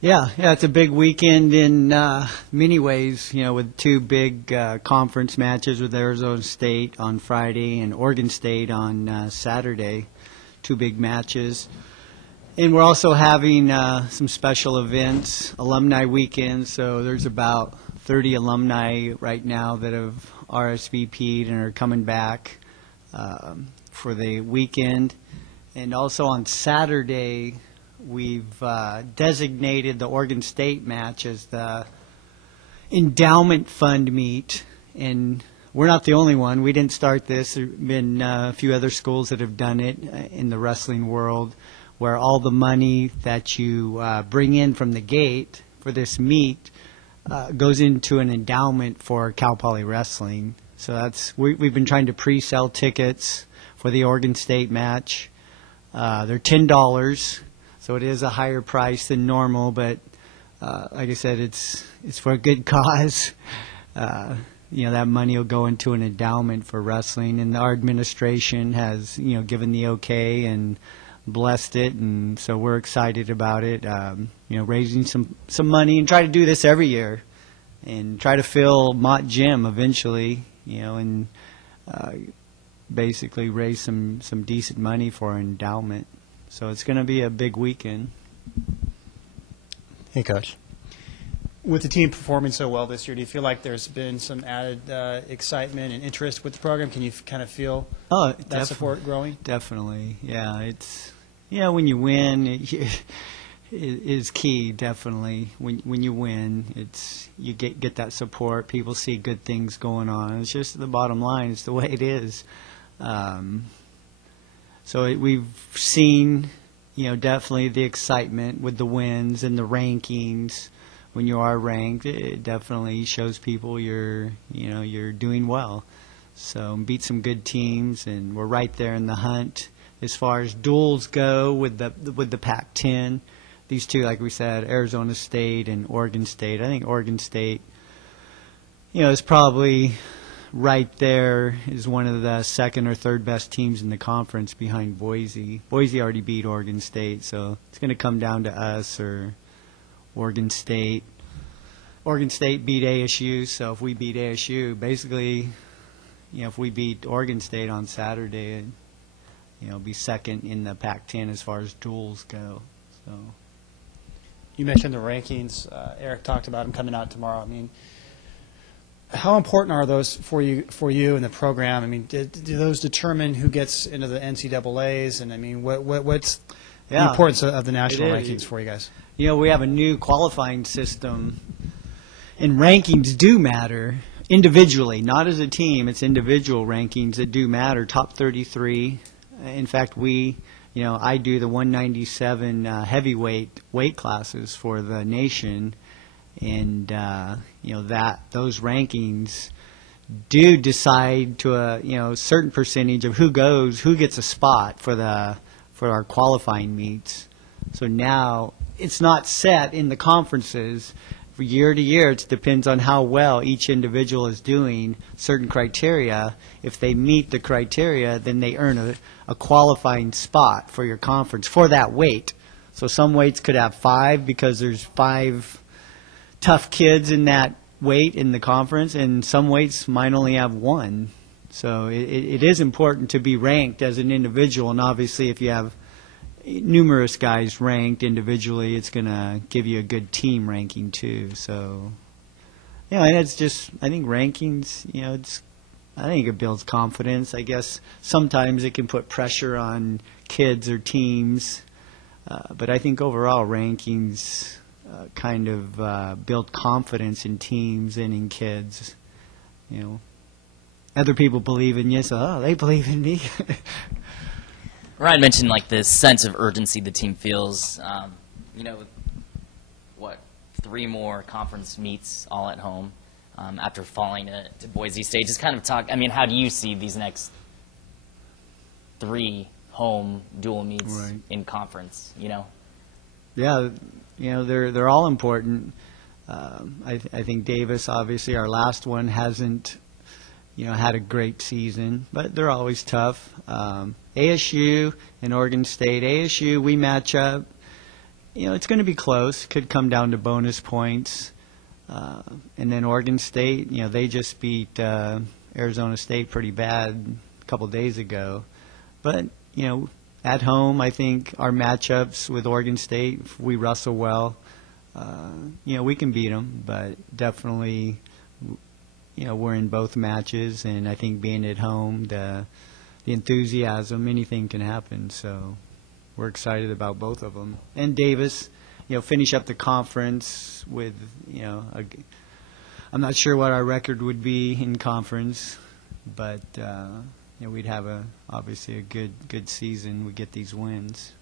Yeah, it's a big weekend in many ways, with two big conference matches with Arizona State on Friday and Oregon State on Saturday, two big matches. And we're also having some special events, alumni weekend, so there's about 30 alumni right now that have RSVP'd and are coming back for the weekend. And also on Saturday, we've designated the Oregon State match as the endowment fund meet, and we're not the only one. We didn't start this. There have been a few other schools that have done it in the wrestling world, where all the money that you bring in from the gate for this meet goes into an endowment for Cal Poly Wrestling. So we've been trying to pre-sell tickets for the Oregon State match. They're $10. So it is a higher price than normal, but like I said, it's for a good cause. That money will go into an endowment for wrestling, and our administration has given the okay and blessed it, and so we're excited about it. Raising some money, and try to do this every year, and try to fill Mott Gym eventually. And basically raise some decent money for an endowment. So it's going to be a big weekend. Hey, Coach. With the team performing so well this year, do you feel like there's been some added excitement and interest with the program? Can you kind of feel that support growing? Definitely, yeah. It's when you win, it is key. Definitely, when you win, you get that support. People see good things going on. It's just the bottom line. It's the way it is. So we've seen, definitely the excitement with the wins and the rankings. When you are ranked, it definitely shows people you're doing well. So beat some good teams, and we're right there in the hunt as far as duels go with the Pac-10. These two, like we said, Arizona State and Oregon State. I think Oregon State, is probably right there, is one of the second or third best teams in the conference behind Boise. Boise already beat Oregon State, so it's going to come down to us or Oregon State. Oregon State beat ASU, so if we beat ASU, basically, if we beat Oregon State on Saturday, it'll be second in the Pac-10 as far as duels go. So, you mentioned the rankings. Eric talked about them coming out tomorrow. I mean, how important are those for you in the program? I mean, do those determine who gets into the NCAAs? And I mean, what's the importance of the national rankings for you guys? We have a new qualifying system, and rankings do matter individually, not as a team. It's individual rankings that do matter. Top 33. In fact, I do the 197 heavyweight weight classes for the nation. And those rankings do decide to a certain percentage of who gets a spot for our qualifying meets. So now it's not set in the conferences. From year to year, it depends on how well each individual is doing certain criteria. If they meet the criteria, then they earn a qualifying spot for your conference for that weight. So some weights could have 5 because there's 5 tough kids in that weight in the conference, and some weights might only have 1. So it is important to be ranked as an individual, and obviously if you have numerous guys ranked individually, it's going to give you a good team ranking too. So and it's just, I think rankings, I think it builds confidence. I guess sometimes it can put pressure on kids or teams, but I think overall rankings kind of build confidence in teams and in kids. Other people believe in you, so they believe in me. Ryan mentioned this sense of urgency the team feels. 3 more conference meets all at home after falling to Boise State. Just kind of talk. I mean, how do you see these next 3 home dual meets in conference? Yeah, they're all important. I think Davis, obviously, our last one hasn't, had a great season, but they're always tough. ASU and Oregon State. ASU, we match up It's going to be close. Could come down to bonus points. And then Oregon State, they just beat Arizona State pretty bad a couple days ago. But, at home, I think our matchups with Oregon State, if we wrestle well, we can beat them. But definitely, we're in both matches. And I think being at home, the enthusiasm, anything can happen. So we're excited about both of them. And Davis, finish up the conference with, I'm not sure what our record would be in conference, but we'd have obviously a good season. We get these wins.